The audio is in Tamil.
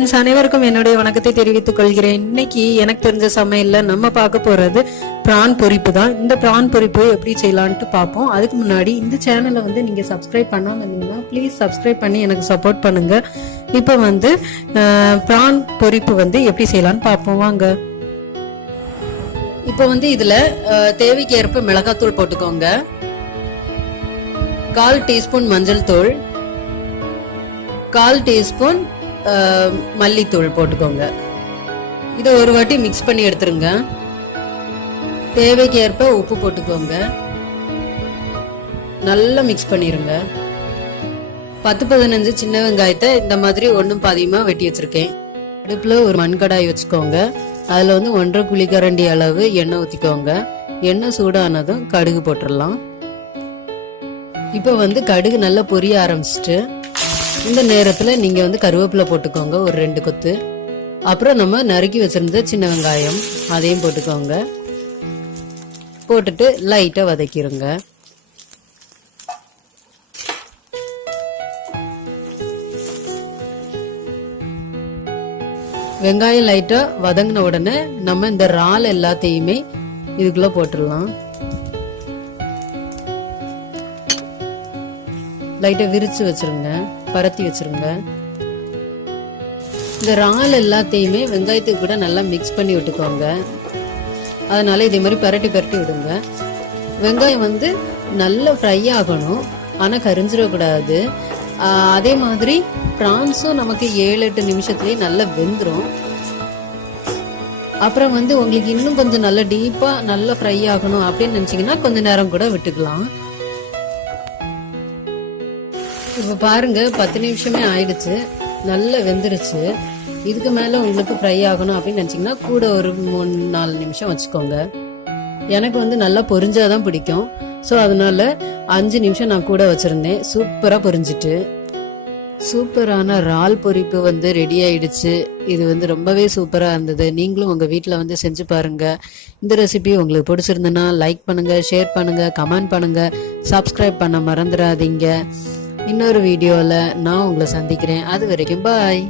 ஃப்ரெண்ட்ஸ், அனைவருக்கும் என்னுடைய வணக்கத்தை தெரிவித்துக் கொள்கிறேன். இன்னைக்கு எனக்கு தெரிஞ்ச சமையல்ல நம்ம பார்க்க போறது பிரான் பொரிப்பு தான். இந்த பிரான் பொரிப்பு எப்படி செய்யலான்ட்டு பார்ப்போம். அதுக்கு முன்னாடி இந்த சேனலை நீங்க சப்ஸ்கிரைப் பண்ணாம இருந்தீங்கன்னா ப்ளீஸ் சப்ஸ்கிரைப் பண்ணி எனக்கு சப்போர்ட் பண்ணுங்க. இப்போ பிரான் பொரிப்பு எப்படி செய்யலான்னு பார்ப்போம் வாங்க. இப்போ இதுல தேவைக்கு ஏற்ப மிளகாத்தூள் போட்டுக்கோங்க, 1/4 டீஸ்பூன் மஞ்சள் தூள், 1/4 டீஸ்பூன் மல்லித்தூள் போட்டுக்கோங்க. இதை ஒரு வாட்டி மிக்ஸ் பண்ணி எடுத்துருங்க. தேவைக்கு ஏற்ப உப்பு போட்டுக்கோங்க, நல்லா மிக்ஸ் பண்ணிருங்க. 10-15 சின்ன வெங்காயத்தை இந்த மாதிரி ஒன்றும் பாதியமா வெட்டி வச்சிருக்கேன். அடுப்புல ஒரு மண்கடாய் வச்சுக்கோங்க. அதுல 1.5 குழிக்கரண்டி அளவு எண்ணெய் ஊத்திக்கோங்க. எண்ணெய் சூடானதும் கடுகு போட்டுடலாம். இப்போ கடுகு நல்லா பொரிய ஆரம்பிச்சிட்டு இந்த நேரத்துல நீங்க கருவேப்பிலை போட்டுக்கோங்க, ஒரு 2 கொத்து. அப்புறம் நம்ம நறுக்கி வச்சிருந்த சின்ன வெங்காயம் அதையும் போட்டுக்கோங்க. போட்டுட்டு லைட்டா வதக்கிடுங்க. வெங்காயம் லைட்டா வதங்கின உடனே நம்ம இந்த இறால் எல்லாத்தையுமே இதுக்குள்ள போட்டுடலாம். லைட்டா விரிச்சு வச்சிருங்க, பரத்தி வச்சிருங்க. இந்த இறால் எல்லாத்தையுமே வெங்காயத்துக்கு கூட நல்லா மிக்ஸ் பண்ணி விட்டுக்கோங்க. அதனால இதே மாதிரி பரட்டி விடுங்க. வெங்காயம் நல்லா ஃப்ரை ஆகணும், ஆனா கரிஞ்சிடக்கூடாது. அதே மாதிரி பிரான்ஸும் நமக்கு 7-8 நிமிஷத்துலயே நல்லா வெந்துடும். அப்புறம் உங்களுக்கு இன்னும் கொஞ்சம் நல்லா டீப்பா நல்லா ஃப்ரை ஆகணும் அப்படின்னு நினைச்சீங்கன்னா கொஞ்ச நேரம் கூட விட்டுக்கலாம். இப்ப பாருங்க, 10 நிமிஷமே ஆயிடுச்சு, நல்லா வெந்துருச்சு. இதுக்கு மேல உங்களுக்கு ஃப்ரை ஆகணும் அப்படின்னு நினைச்சீங்கன்னா கூட ஒரு 3-4 நிமிஷம் வச்சுக்கோங்க. எனக்கு நல்லா பொரிஞ்சாதான் பிடிக்கும். ஸோ அதனால 5 நிமிஷம் நான் கூட வச்சிருந்தேன். சூப்பரா பொரிஞ்சிட்டு சூப்பரான இறால் பொரிப்பு ரெடி ஆயிடுச்சு. இது ரொம்பவே சூப்பரா இருந்தது. நீங்களும் உங்க வீட்டுல செஞ்சு பாருங்க. இந்த ரெசிபி உங்களுக்கு பிடிச்சிருந்ததுன்னா லைக் பண்ணுங்க, ஷேர் பண்ணுங்க, கமெண்ட் பண்ணுங்க, சப்ஸ்கிரைப் பண்ண மறந்துடாதீங்க. இன்னொரு வீடியோல நான் உங்களை சந்திக்கிறேன். அது வரைக்கும் பாய்.